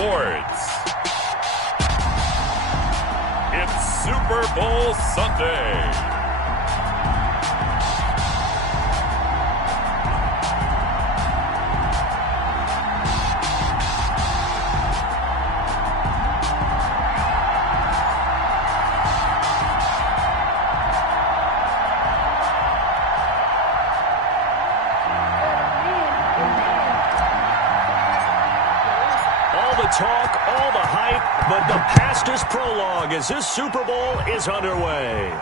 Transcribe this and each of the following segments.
sports. It's Super Bowl Sunday. Talk, all the hype, but the past is prologue as this Super Bowl is underway.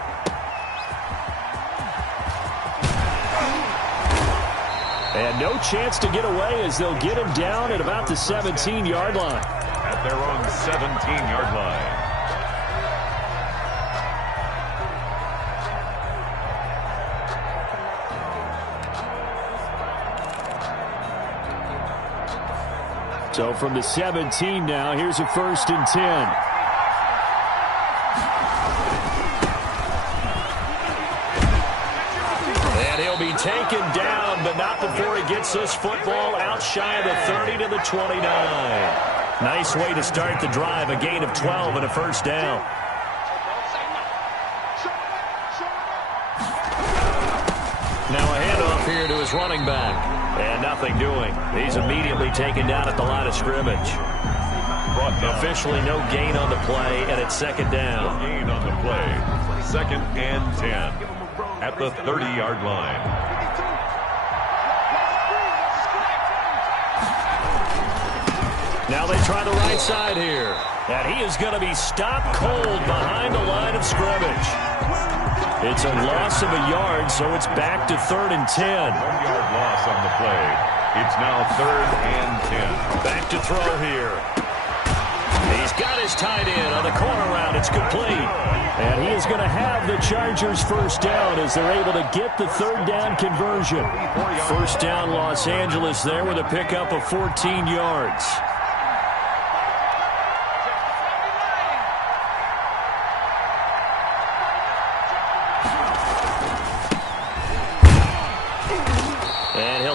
And no chance to get away as they'll get him down at about the 17-yard line. At their own 17-yard line. So from the 17 now, here's a 1st and 10. And he'll be taken down, but not before he gets this football out shy of the 30 to the 29. Nice way to start the drive, a gain of 12 and a 1st down. Now a handoff here to his running back. And nothing doing. He's immediately taken down at the line of scrimmage. Officially no gain on the play, and it's 2nd down. No gain on the play. 2nd and 10 at the 30-yard line. Now they try the right side here. And he is going to be stopped cold behind the line of scrimmage. It's a loss of a yard, so it's back to 3rd and 10. 1-yard loss on the play. It's now 3rd and 10. Back to throw here. He's got his tight end on the corner route. It's complete. And he is going to have the Chargers 1st down as they're able to get the 3rd down conversion. 1st down Los Angeles there with a pickup of 14 yards.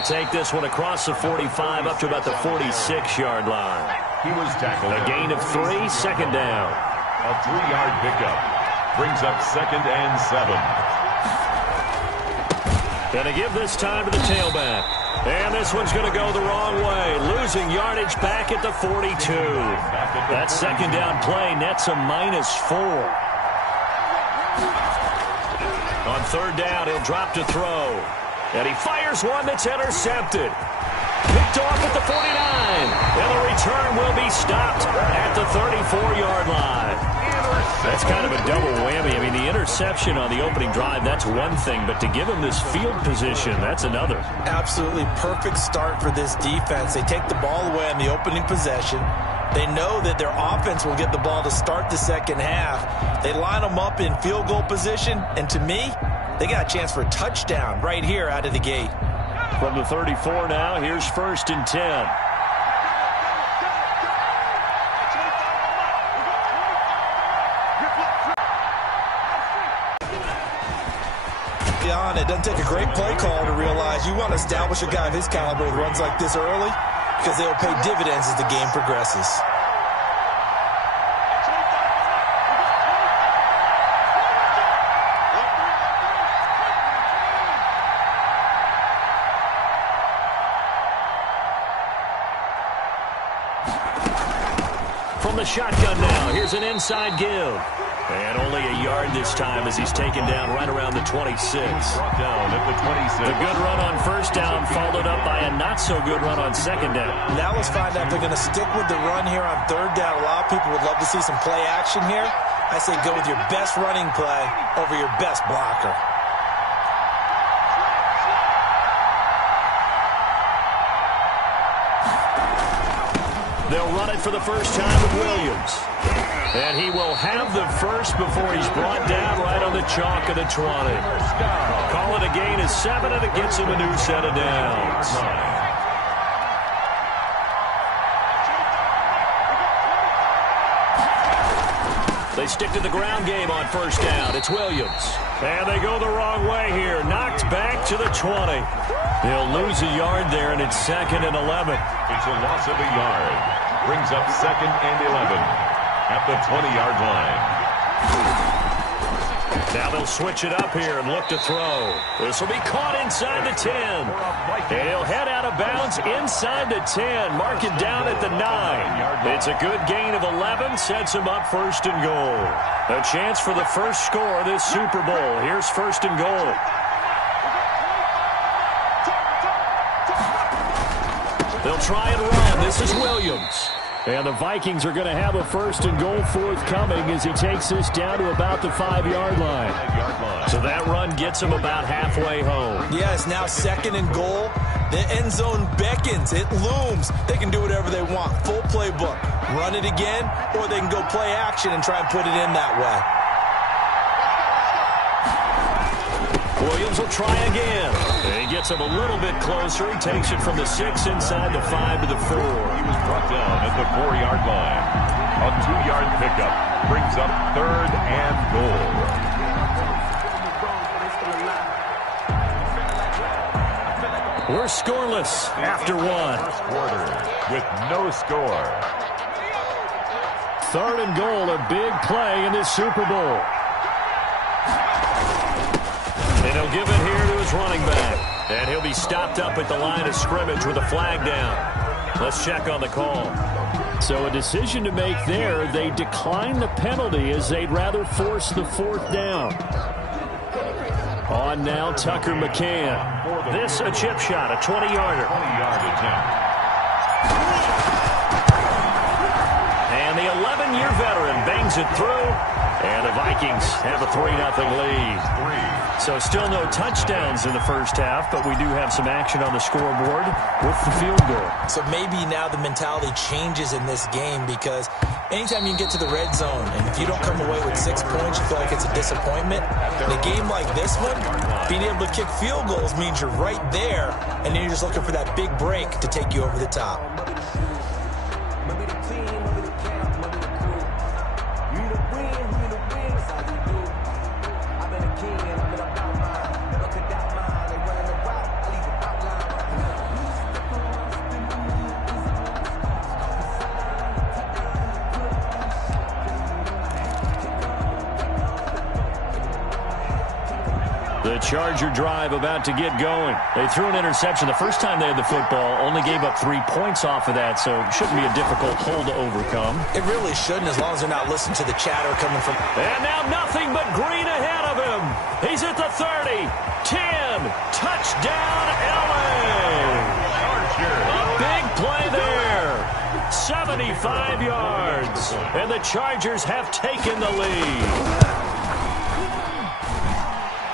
Take this one across the 45 up to about the 46-yard line. He was tackled. A gain of 3, 2nd down. A 3-yard pickup brings up 2nd and 7. Going to give this time to the tailback. And this one's going to go the wrong way. Losing yardage back at the 42. That 2nd down play nets a -4. On 3rd down, he'll drop to throw. And he fires one that's intercepted. Picked off at the 49. And the return will be stopped at the 34-yard line. That's kind of a double whammy. I mean, the interception on the opening drive, that's one thing. But to give him this field position, that's another. Absolutely perfect start for this defense. They take the ball away on the opening possession. They know that their offense will get the ball to start the 2nd half. They line them up in field goal position. And to me, they got a chance for a touchdown right here out of the gate. From the 34 now, here's 1st and 10. It doesn't take a great play caller to realize you want to establish a guy of his caliber with runs like this early because they will pay dividends as the game progresses. From the shotgun now, here's an inside give. And only a yard this time as he's taken down right around the 26. Brought down at the 26. The good run on 1st down followed up by a not-so-good run on 2nd down. Now let's find out if they're going to stick with the run here on 3rd down. A lot of people would love to see some play action here. I say go with your best running play over your best blocker. They'll run it for the 1st time with Williams. And he will have the 1st before he's brought down right on the chalk of the 20. Call it a gain of 7, and it gets him a new set of downs. They stick to the ground game on 1st down. It's Williams. And they go the wrong way here. Knocked back to the 20. They'll lose a yard there, and it's 2nd and 11. It's a loss of a yard. Brings up 2nd and 11 at the 20-yard line. Now they'll switch it up here and look to throw. This will be caught inside the 10. And he'll head out of bounds inside the 10. Mark it down at the 9. It's a good gain of 11. Sets him up 1st and goal. A chance for the first score of this Super Bowl. Here's 1st and goal. They'll try and run. This is Williams. And the Vikings are going to have a 1st and goal forthcoming as he takes this down to about the 5-yard line. So that run gets him about halfway home. Yes, now 2nd and goal. The end zone beckons. It looms. They can do whatever they want. Full playbook. Run it again, or they can go play action and try and put it in that way. Williams will try again. He gets him a little bit closer. He takes it from the 6 inside the 5 to the 4. He was brought down at the 4-yard line. A 2-yard pickup brings up 3rd and goal. We're scoreless after 1. First quarter with no score. 3rd and goal, a big play in this Super Bowl. And he'll give it here to his running back. And he'll be stopped up at the line of scrimmage with a flag down. Let's check on the call. So a decision to make there. They decline the penalty as they'd rather force the 4th down. On now, Tucker McCann. This a chip shot, a 20-yarder. 20-yard attempt. And the 11-year veteran bangs it through. And the Vikings have a 3-0 lead. So still no touchdowns in the first half, but we do have some action on the scoreboard with the field goal. So maybe now the mentality changes in this game because anytime you can get to the red zone, and if you don't come away with 6 points, you feel like it's a disappointment. In a game like this one, being able to kick field goals means you're right there, and then you're just looking for that big break to take you over the top. The Charger drive about to get going. They threw an interception the first time they had the football, only gave up 3 points off of that, so it shouldn't be a difficult hole to overcome. It really shouldn't, as long as they're not listening to the chatter coming from... And now nothing but green ahead of him. He's at the 30, 10, touchdown LA. A big play there. 75 yards, and the Chargers have taken the lead.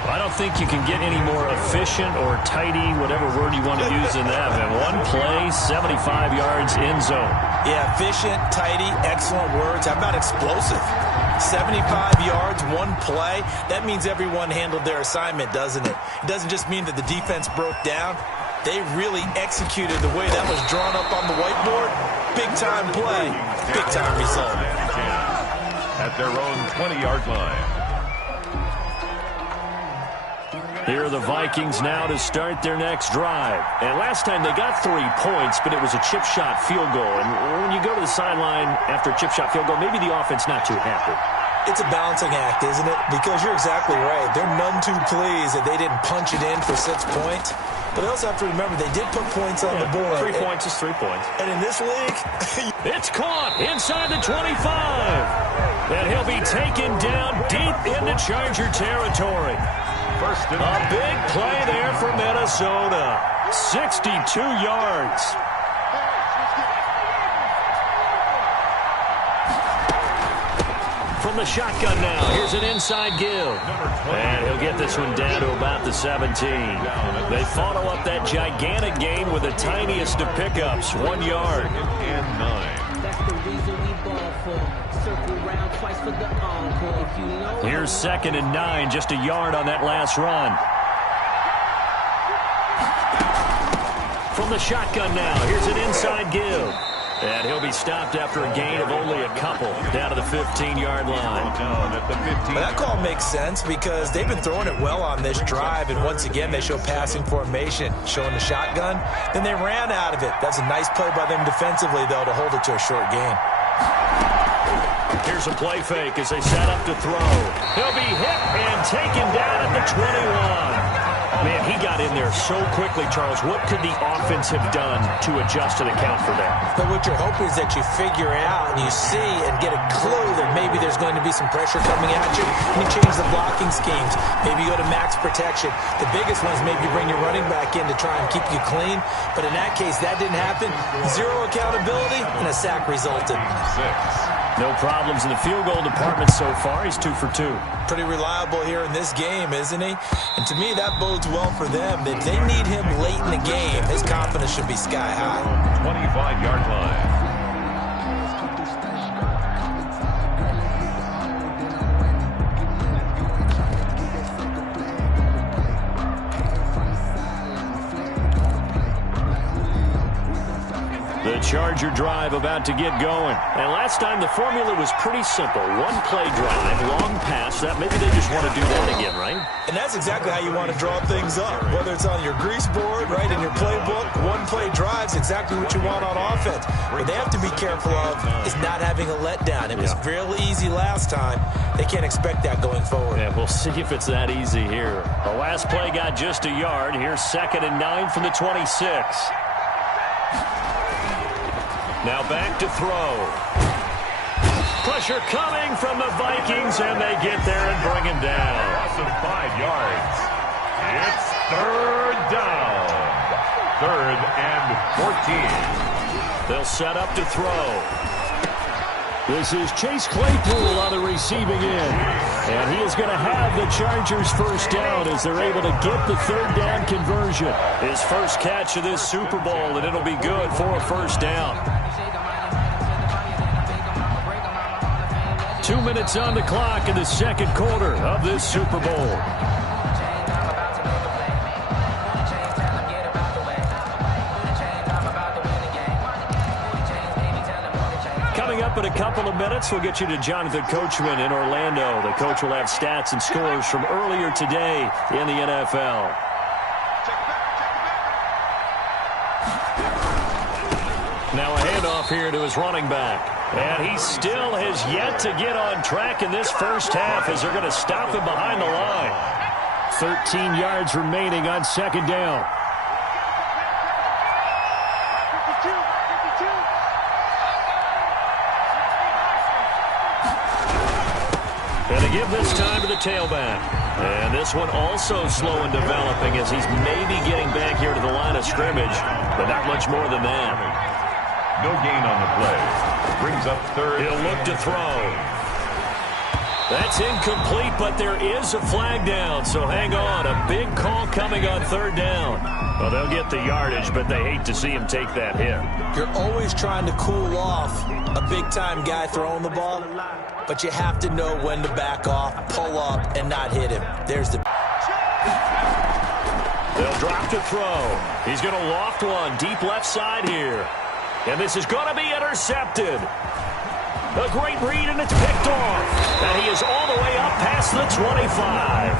I don't think you can get any more efficient or tidy, whatever word you want to use in that. And one play, 75 yards, end zone. Yeah, efficient, tidy, excellent words. How about explosive? 75 yards, one play. That means everyone handled their assignment, doesn't it? It doesn't just mean that the defense broke down. They really executed the way that was drawn up on the whiteboard. Big-time play, big-time result. At their own 20-yard line. Here are the Vikings now to start their next drive. And last time they got 3 points, but it was a chip shot field goal. And when you go to the sideline after a chip shot field goal, maybe the offense not too happy. It's a balancing act, isn't it? Because you're exactly right. They're none too pleased that they didn't punch it in for 6 points. But they also have to remember they did put points on the board. 3 points is 3 points. And in this league... it's caught inside the 25. And he'll be taken down deep into Charger territory. A big play there for Minnesota. 62 yards. From the shotgun now, here's an inside give. And he'll get this one down to about the 17. They follow up that gigantic gain with the tiniest of pickups, 1 yard. And 9. That's the reason we ball for. Circle round twice for the encore. If you know. Here's 2nd and 9, just a yard on that last run. From the shotgun now, here's an inside give. And he'll be stopped after a gain of only a couple down to the 15-yard line. Down at the 15. Well, that call makes sense because they've been throwing it well on this drive, and once again they show passing formation, showing the shotgun. Then they ran out of it. That's a nice play by them defensively, though, to hold it to a short gain. Here's a play fake as they set up to throw. He'll be hit and taken down at the 21. Man, he got in there so quickly, Charles. What could the offense have done to adjust and account for that? But what you're hoping is that you figure out and you see and get a clue that maybe there's going to be some pressure coming at you. And you change the blocking schemes. Maybe you go to max protection. The biggest one is maybe you bring your running back in to try and keep you clean. But in that case, that didn't happen. Zero accountability, and a sack resulted. No problems in the field goal department so far. He's 2 for 2. Pretty reliable here in this game, isn't he? And to me, that bodes well for them. If they need him late in the game, his confidence should be sky high. 25-yard line. The Charger drive about to get going. And last time the formula was pretty simple. One play drive, long pass. That maybe they just want to do that again, right? And that's exactly how you want to draw things up. Whether it's on your grease board, right, in your playbook, one play drive's exactly what you want on offense. What they have to be careful of is not having a letdown. It was real easy last time. They can't expect that going forward. Yeah, we'll see if it's that easy here. The last play got just a yard. Here's 2nd and 9 from the 26. Now back to throw. Pressure coming from the Vikings, and they get there and bring him down. Awesome 5 yards. It's 3rd down. 3rd and 14. They'll set up to throw. This is Chase Claypool on the receiving end. And he is going to have the Chargers first down as they're able to get the 3rd down conversion. His first catch of this Super Bowl, and it'll be good for a first down. 2 minutes on the clock in the 2nd quarter of this Super Bowl. Coming up in a couple of minutes, we'll get you to Jonathan Coachman in Orlando. The coach will have stats and scores from earlier today in the NFL. Now a handoff here to his running back. And he still has yet to get on track in this first half as they're going to stop him behind the line. 13 yards remaining on 2nd down. And they give this time to the tailback. And this one also slow in developing as he's maybe getting back here to the line of scrimmage, but not much more than that. No gain on the play. Brings up 3rd. He'll look to throw. That's incomplete, but there is a flag down, so hang on. A big call coming on 3rd down. Well, they'll get the yardage, but they hate to see him take that hit. You're always trying to cool off a big-time guy throwing the ball, but you have to know when to back off, pull up, and not hit him. There's the... They'll drop to throw. He's going to loft one deep left side here. And this is going to be intercepted. A great read, and it's picked off. And he is all the way up past the 25.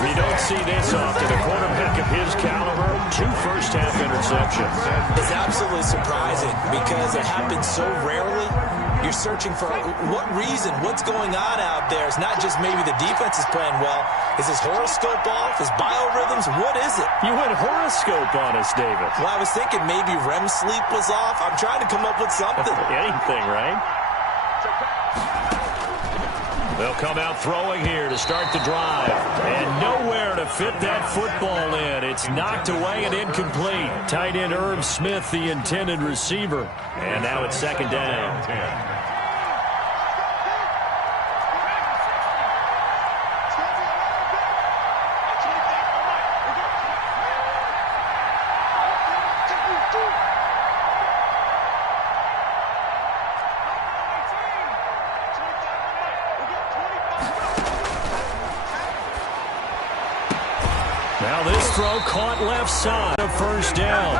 We don't see this often. A quarterback of his caliber, 2 first-half interceptions. It's absolutely surprising because it happens so rarely. You're searching for what reason, what's going on out there. It's not just maybe the defense is playing well. Is his horoscope off? His biorhythms? What is it? You went horoscope on us, David. Well, I was thinking maybe REM sleep was off. I'm trying to come up with something. Anything, right? They'll come out throwing here to start the drive. And nowhere to fit that football in. It's knocked away and incomplete. Tight end Irv Smith, the intended receiver. And now it's 2nd down. Now this throw caught left side of first down.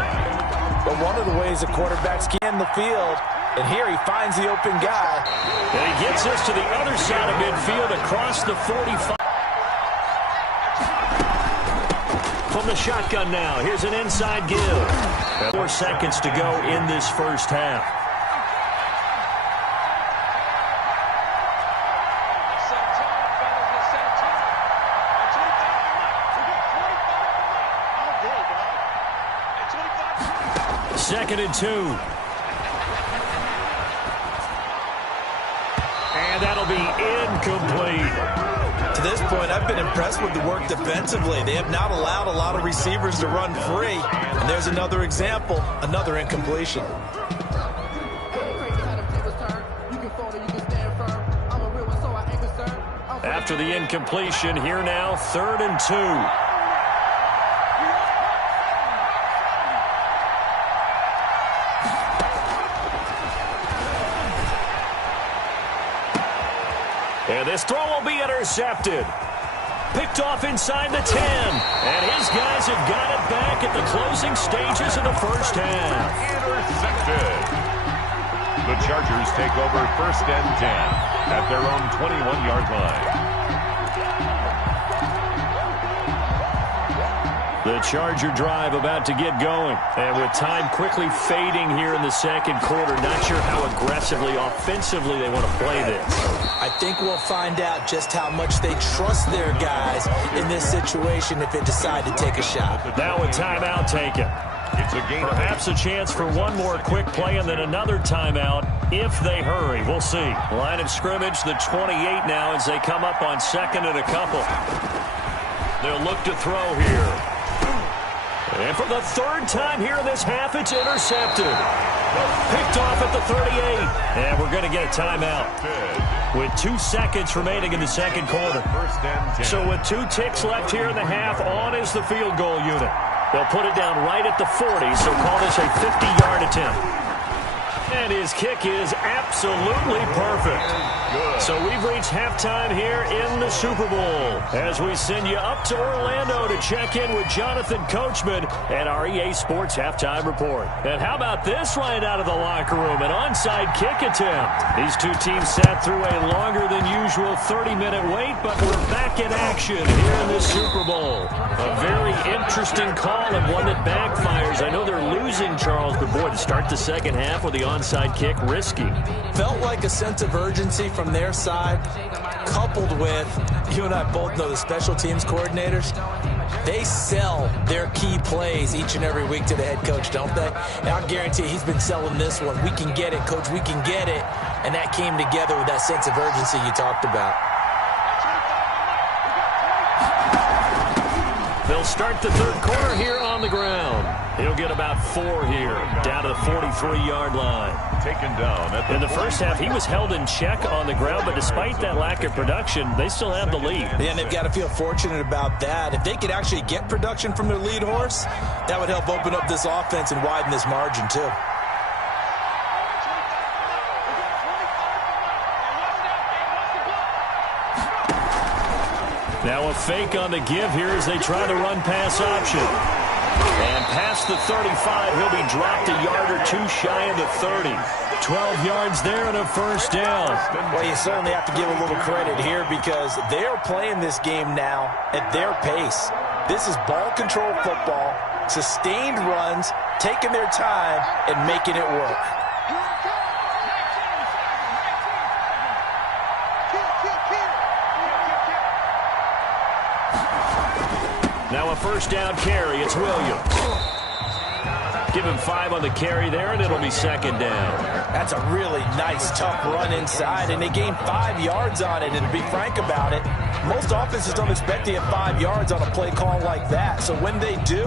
But one of the ways the quarterbacks scan the field, and here he finds the open guy. And he gets us to the other side of midfield across the 45. From the shotgun now, here's an inside give. 4 seconds to go in this first half. Second and 2. And that'll be incomplete. To this point, I've been impressed with the work defensively. They have not allowed a lot of receivers to run free. And there's another example, another incompletion. After the incompletion, here now, 3rd and 2. And this throw will be intercepted. Picked off inside the 10. And his guys have got it back at the closing stages of the first half. Intercepted. The Chargers take over 1st and 10 at their own 21-yard line. The Charger drive about to get going. And with time quickly fading here in the second quarter, not sure how aggressively, offensively they want to play this. I think we'll find out just how much they trust their guys in this situation if they decide to take a shot. Now a timeout taken. It's a game. Perhaps a chance for one more quick play and then another timeout if they hurry. We'll see. Line of scrimmage, the 28 now as they come up on 2nd and a couple. They'll look to throw here. And for the 3rd time here in this half, it's intercepted. Picked off at the 38. And we're going to get a timeout with 2 seconds remaining in the second quarter. So with 2 ticks left here in the half, on is the field goal unit. They'll put it down right at the 40, so call this a 50-yard attempt. And his kick is absolutely perfect. Good. So we've reached halftime here in the Super Bowl as we send you up to Orlando to check in with Jonathan Coachman and our EA Sports Halftime Report. And how about this right out of the locker room, an onside kick attempt. These two teams sat through a longer than usual 30-minute wait, but we're back in action here in the Super Bowl. A very interesting call and one that backfires. I know they're losing, Charles, but boy, to start the second half with the onside kick, risky. Felt like a sense of urgency from their side, coupled with, you and I both know the special teams coordinators, they sell their key plays each and every week to the head coach, don't they? And I guarantee he's been selling this one. We can get it, coach, we can get it. And that came together with that sense of urgency you talked about. They'll start the third quarter here on the ground. He'll get about 4 here, down to the 43-yard line. Taken down. In the first half, he was held in check on the ground, but despite that lack of production, they still have the lead. Yeah, and they've got to feel fortunate about that. If they could actually get production from their lead horse, that would help open up this offense and widen this margin, too. Now a fake on the give here as they try to run pass option. And past the 35, he'll be dropped a yard or two shy of the 30. 12 yards there and a first down. Well, you certainly have to give a little credit here because they're playing this game now at their pace. This is ball control football, sustained runs, taking their time and making it work. Now a first down carry. It's Williams. Give him 5 on the carry there, and it'll be second down. That's a really nice, tough run inside, and they gained 5 yards on it. And to be frank about it, most offenses don't expect to get 5 yards on a play call like that. So when they do,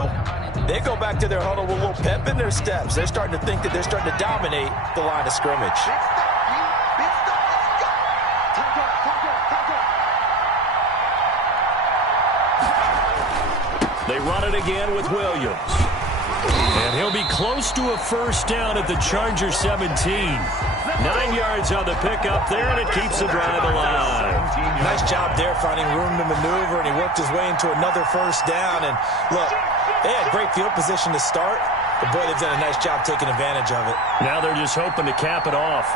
they go back to their huddle with a little pep in their steps. They're starting to think that they're starting to dominate the line of scrimmage. They run it again with Williams. And he'll be close to a first down at the Charger 17. 9 yards on the pickup there, and it keeps the drive alive. Nice job there finding room to maneuver, and he worked his way into another first down. And look, they had great field position to start. But boy, they've done a nice job taking advantage of it. Now they're just hoping to cap it off.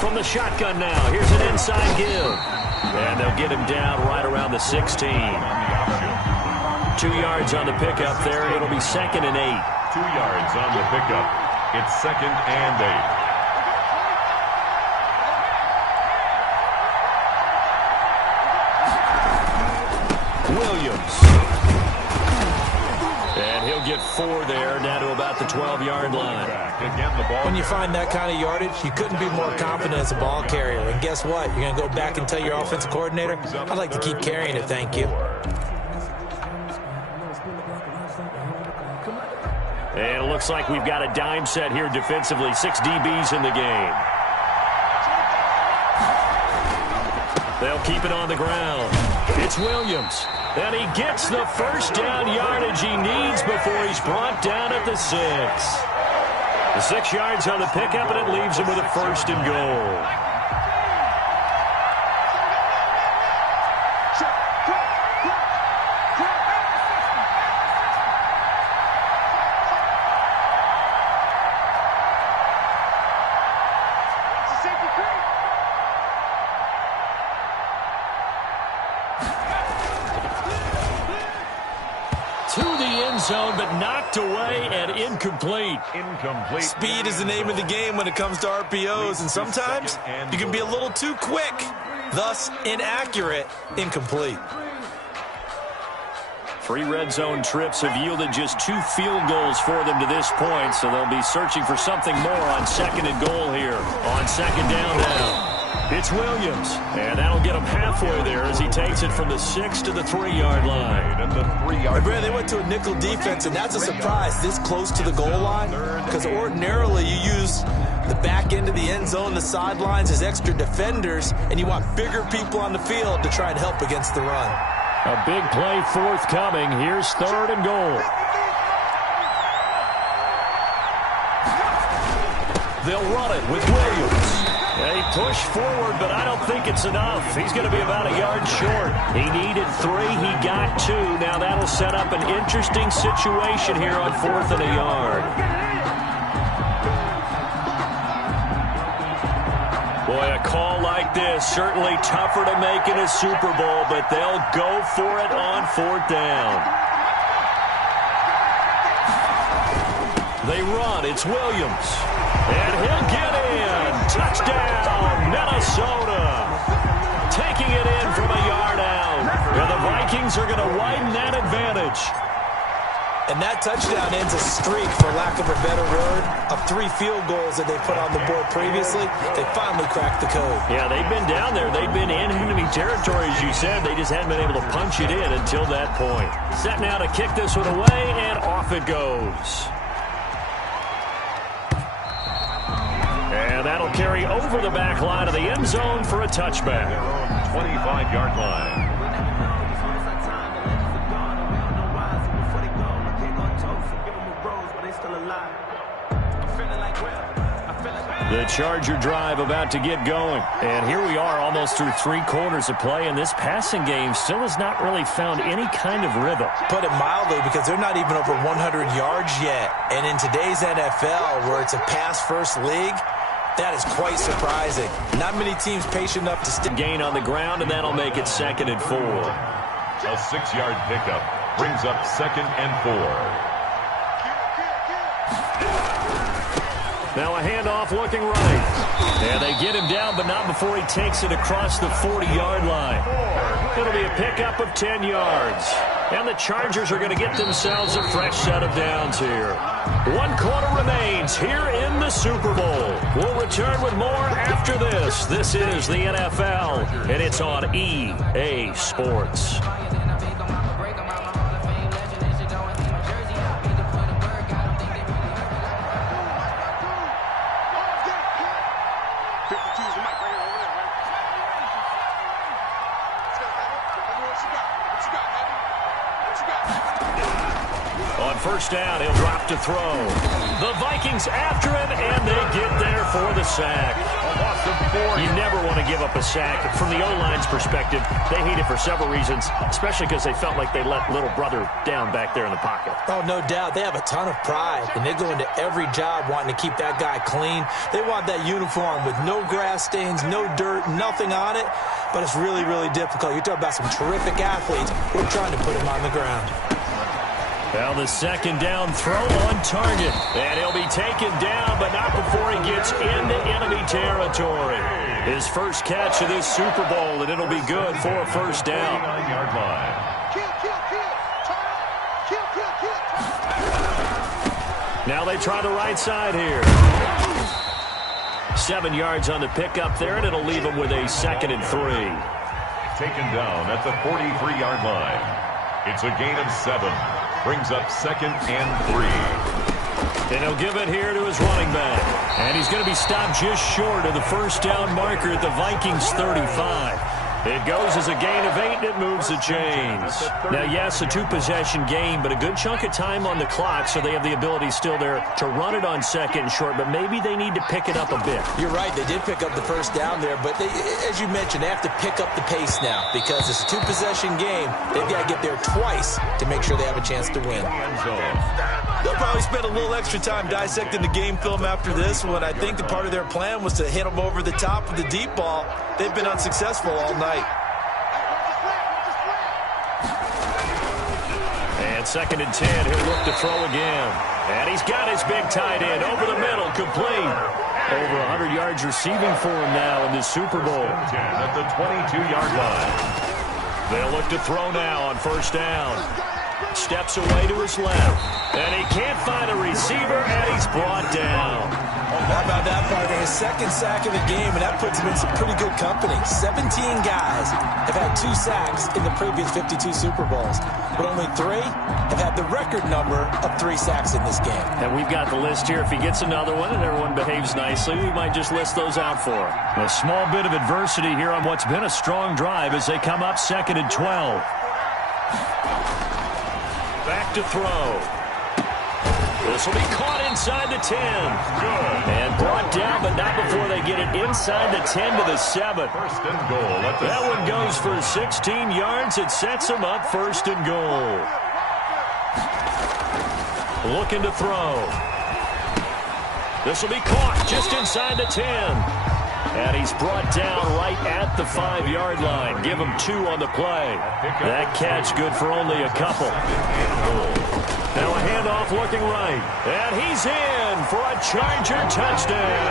From the shotgun now, here's an inside give. And they'll get him down right around the 16. 2 yards on the pickup there. It'll be 2nd and 8. 2 yards on the pickup. It's 2nd and 8. Williams. And he'll get 4 there, down to about the 12-yard line. When you find that kind of yardage, you couldn't be more confident as a ball carrier. And guess what? You're going to go back and tell your offensive coordinator, I'd like to keep carrying it, thank you. And it looks like we've got a dime set here defensively. 6 DBs in the game. They'll keep it on the ground. It's Williams. And he gets the first down yardage he needs before he's brought down at the 6. The 6 yards on the pickup, and it leaves him with a 1st and goal. Zone, but knocked away and incomplete. Speed is the name of the game when it comes to RPOs, and sometimes you can be a little too quick, thus inaccurate, incomplete. 3 red zone trips have yielded just 2 field goals for them to this point, so they'll be searching for something more on 2nd and goal here. On 2nd down now. It's Williams, and that'll get him halfway there as he takes it from the 6 to the 3-yard line. And the 3-yard line. They went to a nickel defense, and that's a surprise this close to the goal line, because ordinarily you use the back end of the end zone, the sidelines as extra defenders, and you want bigger people on the field to try and help against the run. A big play forthcoming. Here's 3rd and goal. They'll run it with Williams. They push forward, but I don't think it's enough. He's going to be about a yard short. He needed 3. He got 2. Now that'll set up an interesting situation here on 4th and a yard. Boy, a call like this, certainly tougher to make in a Super Bowl, but they'll go for it on 4th down. They run. It's Williams. And he'll get in. Touchdown, Minnesota. Taking it in from a yard out. And the Vikings are going to widen that advantage. And that touchdown ends a streak, for lack of a better word, of 3 field goals that they put on the board previously. They finally cracked the code. Yeah, they've been down there. They've been in enemy territory, as you said. They just hadn't been able to punch it in until that point. Set now to kick this one away, and off it goes. And that'll carry over the back line of the end zone for a touchback. 25-yard line. The Charger drive about to get going. And here we are almost through 3 quarters of play, and this passing game still has not really found any kind of rhythm. Put it mildly, because they're not even over 100 yards yet. And in today's NFL, where it's a pass-first league, that is quite surprising. Not many teams patient enough to stick. Gain on the ground, and that'll make it 2nd and 4. A 6-yard pickup brings up 2nd and 4. Now a handoff looking right. And they get him down, but not before he takes it across the 40-yard line. It'll be a pickup of 10 yards. And the Chargers are going to get themselves a fresh set of downs here. 1 quarter remains here in the Super Bowl. We'll return with more after this. This is the NFL, and it's on EA Sports. first down. He'll drop to throw. The Vikings after him, and they get there for the sack. A loss of 4. You never want to give up a sack. From the O-line's perspective, they hate it for several reasons, especially because they felt like they let little brother down back there in the pocket. Oh, no doubt. They have a ton of pride, and they go into every job wanting to keep that guy clean. They want that uniform with no grass stains, no dirt, nothing on it, but it's really, really difficult. You're talking about some terrific athletes. We're trying to put him on the ground. Well, the second down throw on target. And he'll be taken down, but not before he gets into enemy territory. His first catch of this Super Bowl, and it'll be good for a first down. 39-yard line. Now they try the right side here. 7 yards on the pickup there, and it'll leave him with a 2nd and 3. Taken down at the 43-yard line. It's a gain of 7. Brings up 2nd and 3. And he'll give it here to his running back. And he's going to be stopped just short of the first down marker at the Vikings 35. It goes as a gain of 8, and it moves the chains. Now, yes, a 2-possession game, but a good chunk of time on the clock, so they have the ability still there to run it on 2nd and short, but maybe they need to pick it up a bit. You're right. They did pick up the first down there, but they, as you mentioned, they have to pick up the pace now because it's a 2-possession game. They've got to get there twice to make sure they have a chance to win. They'll probably spend a little extra time dissecting the game film after this one. I think the part of their plan was to hit them over the top with the deep ball. They've been unsuccessful all night. And 2nd and 10, he'll look to throw again. And he's got his big tight end over the middle, complete. Over 100 yards receiving for him now in this Super Bowl. 10 at the 22-yard line. They'll look to throw now on first down. Steps away to his left. And he can't find a receiver, and he's brought down. How about that part? His 2nd sack of the game, and that puts him in some pretty good company. 17 guys have had 2 sacks in the previous 52 Super Bowls, but only 3 have had the record number of 3 sacks in this game. And we've got the list here. If he gets another one and everyone behaves nicely, we might just list those out for him. A small bit of adversity here on what's been a strong drive as they come up 2nd and 12. Back to throw. This will be caught inside the 10. And brought down, but not before they get it inside the 10 to the 7. First and goal. That one goes for 16 yards. It sets them up 1st and goal. Looking to throw. This will be caught just inside the 10. And he's brought down right at the 5-yard line. Give him 2 on the play. That catch good for only a couple. Now a handoff looking right. And he's in for a Charger touchdown.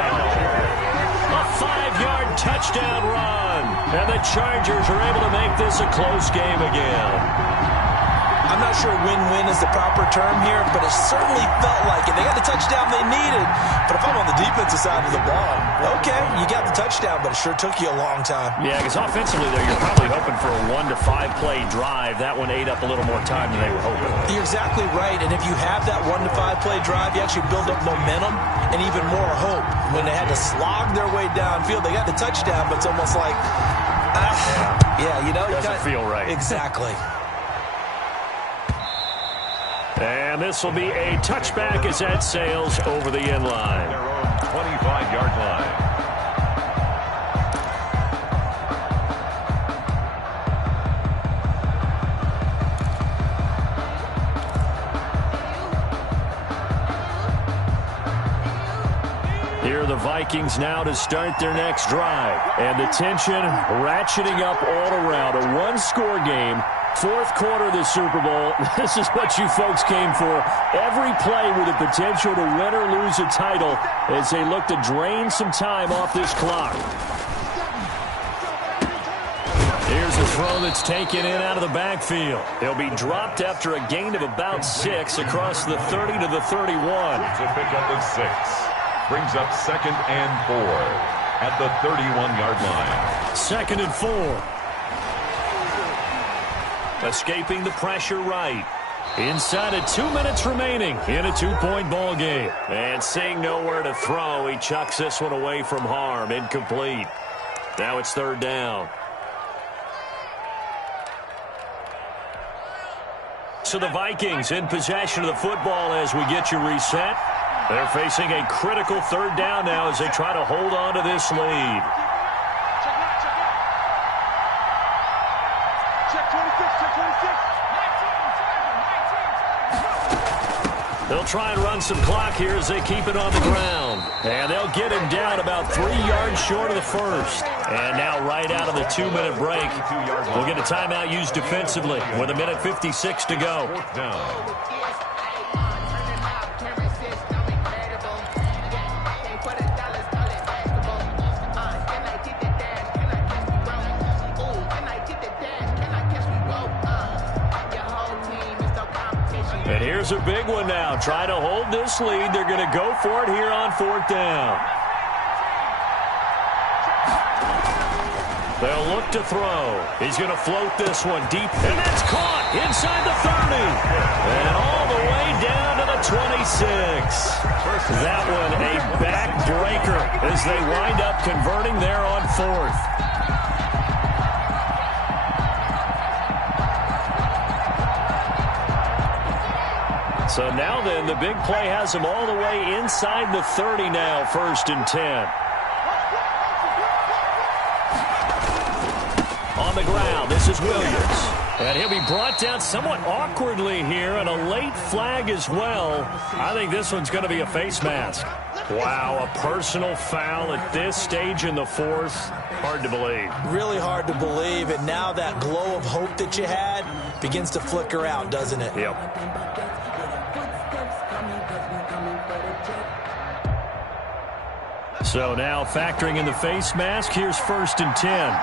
A 5-yard touchdown run. And the Chargers are able to make this a close game again. I'm not sure win-win is the proper term here, but it certainly felt like it. They got the touchdown they needed, but if I'm on the defensive side of the ball, okay, you got the touchdown, but it sure took you a long time. Yeah, because offensively, though, you're probably hoping for a 1 to 5 play drive. That one ate up a little more time than they were hoping. You're exactly right, and if you have that 1 to 5 play drive, you actually build up momentum and even more hope. When they had to slog their way downfield, they got the touchdown, but it's almost like, yeah, you know. Doesn't feel right. Exactly. And this will be a touchback as that sails over the end line. Their own 25-yard line. Here are the Vikings now to start their next drive. And the tension ratcheting up all around. A one-score game. 4th quarter of the Super Bowl. This is what you folks came for. Every play with the potential to win or lose a title as they look to drain some time off this clock. Here's a throw that's taken in out of the backfield. He'll be dropped after a gain of about 6 across the 30 to the 31. It's a pickup of 6. Brings up 2nd and 4 at the 31-yard line. 2nd and 4. Escaping the pressure right. Inside of 2 minutes remaining in a 2-point ball game. And seeing nowhere to throw, he chucks this one away from harm. Incomplete. Now it's 3rd down. So the Vikings in possession of the football as we get you reset. They're facing a critical third down now as they try to hold on to this lead. They'll try and run some clock here as they keep it on the ground. And they'll get him down about 3 yards short of the first. And now right out of the 2-minute break, we'll get a timeout used defensively with 1:56 to go. Fourth down. And here's a big one now. Trying to hold this lead. They're going to go for it here on fourth down. They'll look to throw. He's going to float this one deep. And that's caught inside the 30. And all the way down to the 26. That one a backbreaker as they wind up converting there on fourth. So now then, the big play has him all the way inside the 30 now, 1st and 10. On the ground, this is Williams. And he'll be brought down somewhat awkwardly here, and a late flag as well. I think this one's going to be a face mask. Wow, a personal foul at this stage in the fourth. Hard to believe. Really hard to believe, and now that glow of hope that you had begins to flicker out, doesn't it? Yep. So now factoring in the face mask, here's 1st and 10.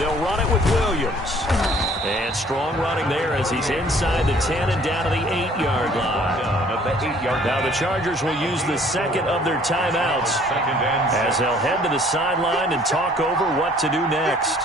They'll run it with Williams. And strong running there as he's inside the 10 and down to the 8-yard line. Now the Chargers will use the second of their timeouts as they'll head to the sideline and talk over what to do next.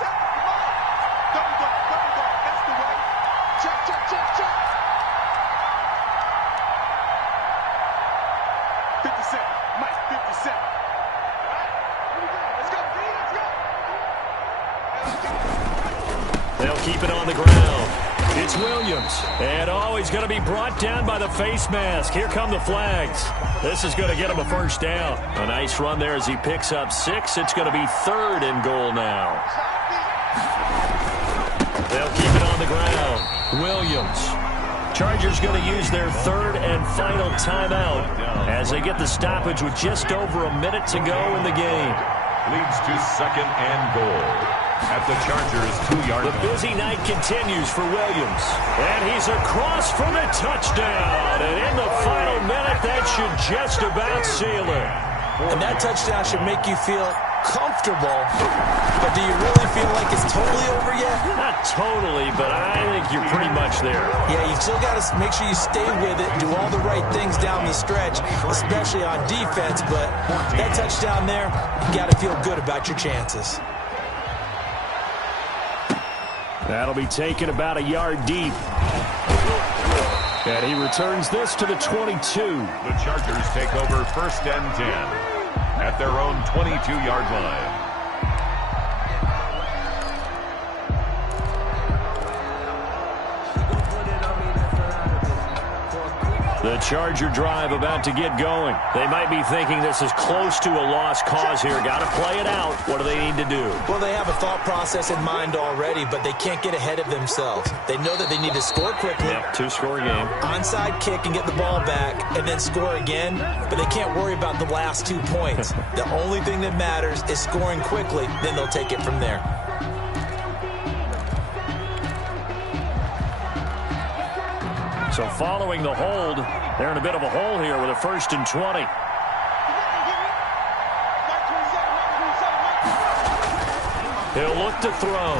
They'll keep it on the ground. It's Williams. And he's going to be brought down by the face mask. Here come the flags. This is going to get him a first down. A nice run there as he picks up 6. It's going to be 3rd and goal now. They'll keep it on the ground. Williams. Chargers going to use their 3rd and final timeout as they get the stoppage with just over a minute to go in the game. Leads to 2nd and goal at the Chargers' 2-yard line. The busy night continues for Williams. And he's across for the touchdown. And in the final minute, that should just about seal it. And that touchdown should make you feel comfortable. But do you really feel like it's totally over yet? Not totally, but I think you're pretty much there. Yeah, you've still got to make sure you stay with it, do all the right things down the stretch, especially on defense. But that touchdown there, you got to feel good about your chances. That'll be taken about a yard deep. And he returns this to the 22. The Chargers take over 1st and 10 at their own 22-yard line. The Charger drive about to get going. They might be thinking this is close to a lost cause here. Got to play it out. What do they need to do? Well, they have a thought process in mind already, but they can't get ahead of themselves. They know that they need to score quickly. Yep, 2-score game. Onside kick and get the ball back and then score again, but they can't worry about the last 2 points. The only thing that matters is scoring quickly, then they'll take it from there. So following the hold, they're in a bit of a hole here with a 1st and 20. He'll look to throw.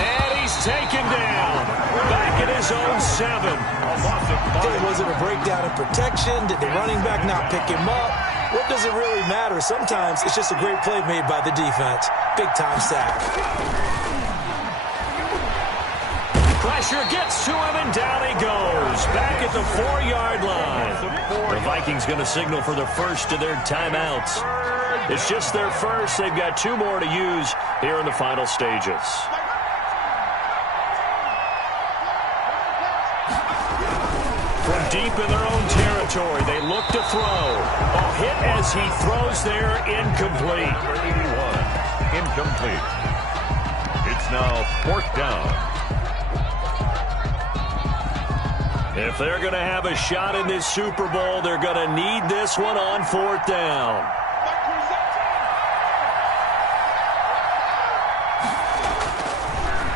And he's taken down. Back at his own 7. Was it a breakdown in protection? Did the running back not pick him up? What does it really matter? Sometimes it's just a great play made by the defense. Big-time sack. Pressure gets to him, and down he goes. Back at the 4-yard line. The Vikings going to signal for the first of their timeouts. It's just their first. They've got 2 more to use here in the final stages. From deep in their own territory, they look to throw. A hit as he throws there, incomplete. 81, incomplete. It's now 4th down. If they're going to have a shot in this Super Bowl, they're going to need this one on 4th down.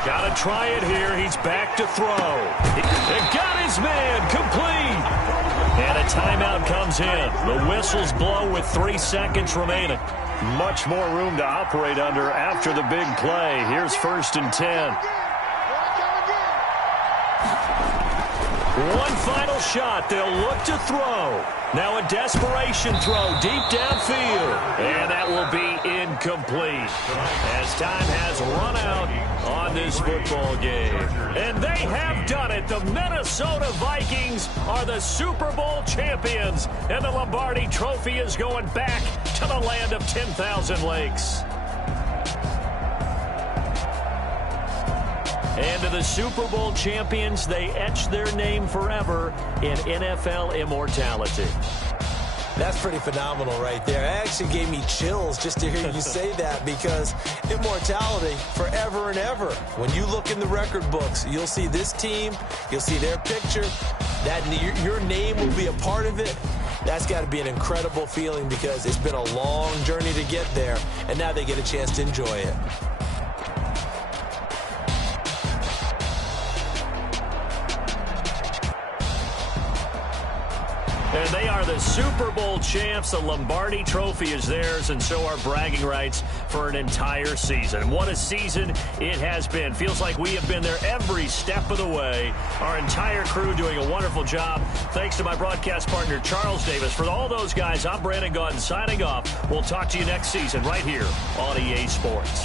Got to try it here. He's back to throw. He got his man complete. And a timeout comes in. The whistles blow with 3 seconds remaining. Much more room to operate under after the big play. Here's 1st and 10. One final shot. They'll look to throw. Now a desperation throw deep downfield. And that will be incomplete as time has run out on this football game. And they have done it. The Minnesota Vikings are the Super Bowl champions. And the Lombardi Trophy is going back to the land of 10,000 lakes. And to the Super Bowl champions, they etch their name forever in NFL immortality. That's pretty phenomenal right there. It actually gave me chills just to hear you say that, because immortality forever and ever. When you look in the record books, you'll see this team, you'll see their picture, that your name will be a part of it. That's got to be an incredible feeling, because it's been a long journey to get there, and now they get a chance to enjoy it. And they are the Super Bowl champs. The Lombardi Trophy is theirs, and so are bragging rights for an entire season. What a season it has been. Feels like we have been there every step of the way. Our entire crew doing a wonderful job. Thanks to my broadcast partner, Charles Davis. For all those guys, I'm Brandon Gaudin signing off. We'll talk to you next season right here on EA Sports.